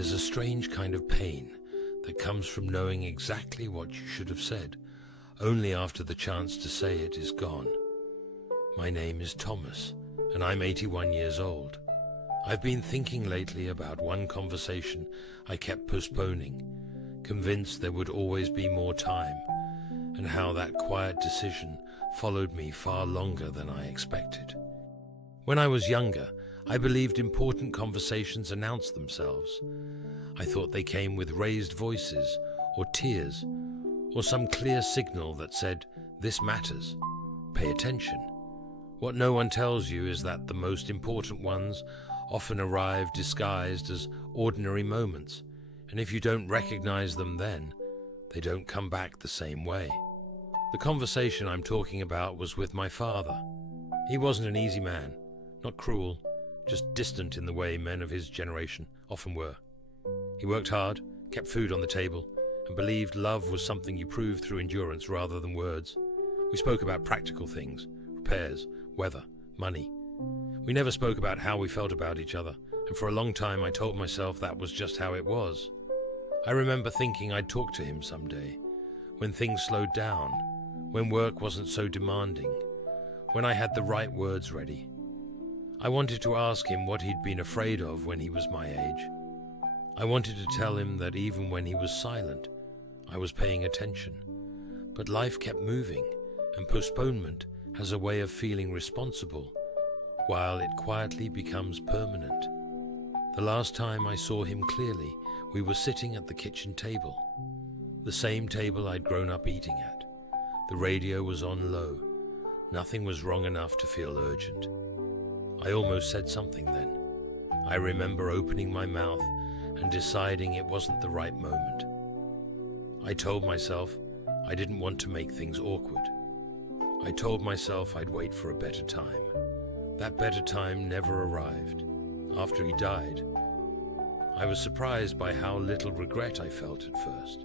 There's a strange kind of pain that comes from knowing exactly what you should have said, only after the chance to say it is gone. My name is Thomas, and I'm 81 years old. I've been thinking lately about one conversation I kept postponing, convinced there would always be more time, and how that quiet decision followed me far longer than I expected. When I was younger, I believed important conversations announced themselves. I thought they came with raised voices or tears, or some clear signal that said, "This matters. Pay attention." What no one tells you is that the most important ones often arrive disguised as ordinary moments, and if you don't recognize them then, they don't come back the same way. The conversation I'm talking about was with my father. He wasn't an easy man, not cruel, just distant in the way men of his generation often were. He worked hard, kept food on the table, and believed love was something you proved through endurance rather than words. We spoke about practical things, repairs, weather, money. We never spoke about how we felt about each other, and for a long time I told myself that was just how it was. I remember thinking I'd talk to him someday, when things slowed down, when work wasn't so demanding, when I had the right words ready. I wanted to ask him what he'd been afraid of when he was my age. I wanted to tell him that even when he was silent, I was paying attention. But life kept moving, and postponement has a way of feeling responsible, while it quietly becomes permanent. The last time I saw him clearly, we were sitting at the kitchen table, the same table I'd grown up eating at. The radio was on low. Nothing was wrong enough to feel urgent. I almost said something then. I remember opening my mouth and deciding it wasn't the right moment. I told myself I didn't want to make things awkward. I told myself I'd wait for a better time. That better time never arrived. After he died, I was surprised by how little regret I felt at first.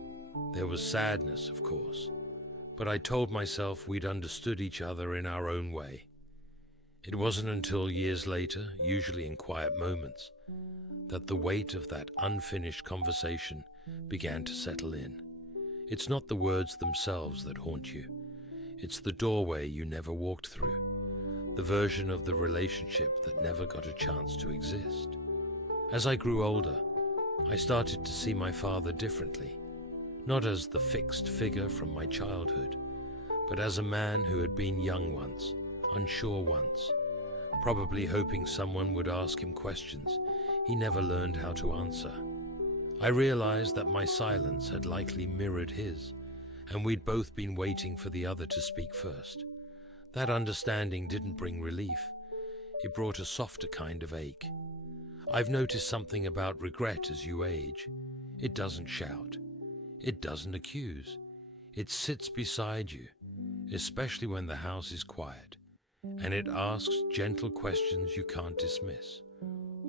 There was sadness, of course, but I told myself we'd understood each other in our own way. It wasn't until years later, usually in quiet moments, that the weight of that unfinished conversation began to settle in. It's not the words themselves that haunt you. It's the doorway you never walked through, the version of the relationship that never got a chance to exist. As I grew older, I started to see my father differently, not as the fixed figure from my childhood, but as a man who had been young once, unsure once, probably hoping someone would ask him questions he never learned how to answer. I realized that my silence had likely mirrored his, and we'd both been waiting for the other to speak first. That understanding didn't bring relief. It brought a softer kind of ache. I've noticed something about regret as you age. It doesn't shout. It doesn't accuse. It sits beside you, especially when the house is quiet, and it asks gentle questions you can't dismiss.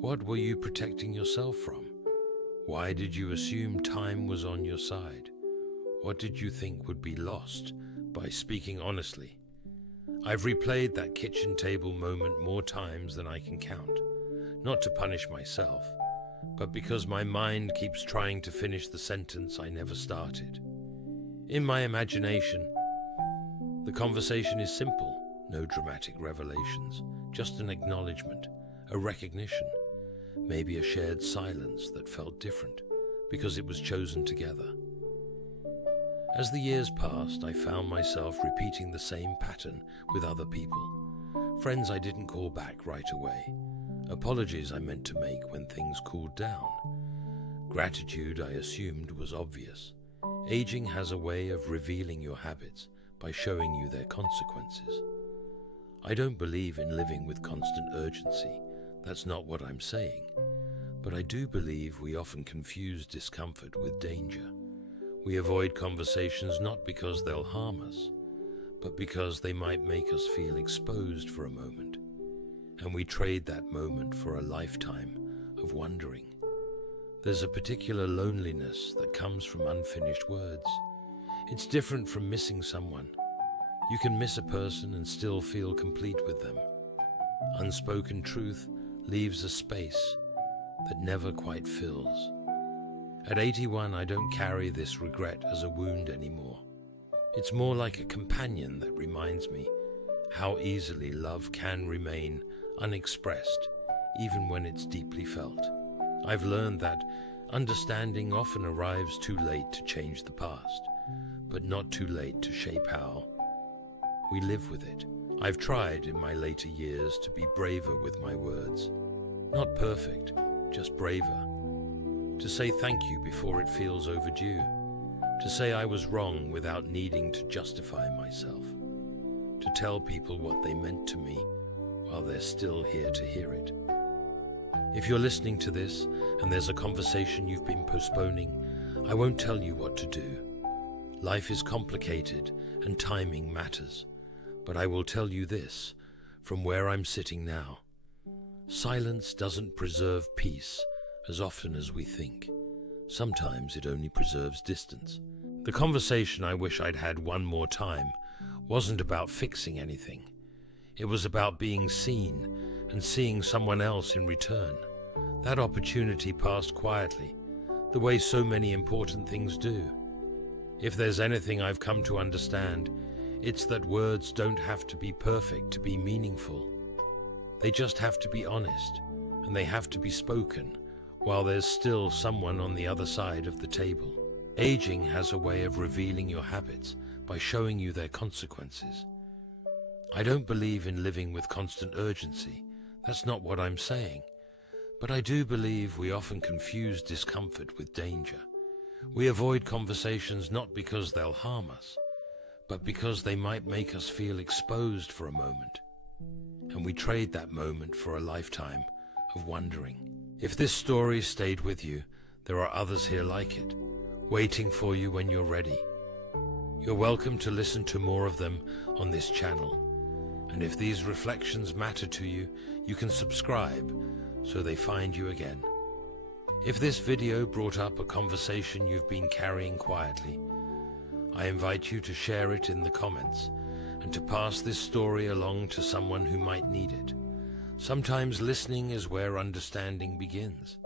What were you protecting yourself from? Why did you assume time was on your side? What did you think would be lost by speaking honestly? I've replayed that kitchen table moment more times than I can count, not to punish myself, but because my mind keeps trying to finish the sentence I never started. In my imagination, the conversation is simple, no dramatic revelations, just an acknowledgement, a recognition, maybe a shared silence that felt different because it was chosen together. As the years passed, I found myself repeating the same pattern with other people. Friends I didn't call back right away. Apologies I meant to make when things cooled down. Gratitude I assumed was obvious. Aging has a way of revealing your habits by showing you their consequences. I don't believe in living with constant urgency. That's not what I'm saying. But I do believe we often confuse discomfort with danger. We avoid conversations not because they'll harm us, but because they might make us feel exposed for a moment. And we trade that moment for a lifetime of wondering. There's a particular loneliness that comes from unfinished words. It's different from missing someone. You can miss a person and still feel complete with them. Unspoken truth leaves a space that never quite fills. At 81, I don't carry this regret as a wound anymore. It's more like a companion that reminds me how easily love can remain unexpressed, even when it's deeply felt. I've learned that understanding often arrives too late to change the past, but not too late to shape how we live with it. I've tried in my later years to be braver with my words. Not perfect, just braver. To say thank you before it feels overdue. To say I was wrong without needing to justify myself. To tell people what they meant to me while they're still here to hear it. If you're listening to this and there's a conversation you've been postponing, I won't tell you what to do. Life is complicated and timing matters. But I will tell you this, from where I'm sitting now. Silence doesn't preserve peace as often as we think. Sometimes it only preserves distance. The conversation I wish I'd had one more time wasn't about fixing anything. It was about being seen and seeing someone else in return. That opportunity passed quietly, the way so many important things do. If there's anything I've come to understand, it's that words don't have to be perfect to be meaningful. They just have to be honest, and they have to be spoken while there's still someone on the other side of the table. Aging has a way of revealing your habits by showing you their consequences. I don't believe in living with constant urgency. That's not what I'm saying. But I do believe we often confuse discomfort with danger. We avoid conversations not because they'll harm us, but because they might make us feel exposed for a moment. And we trade that moment for a lifetime of wondering. If this story stayed with you, there are others here like it, waiting for you when you're ready. You're welcome to listen to more of them on this channel. And if these reflections matter to you, you can subscribe so they find you again. If this video brought up a conversation you've been carrying quietly, I invite you to share it in the comments and to pass this story along to someone who might need it. Sometimes listening is where understanding begins.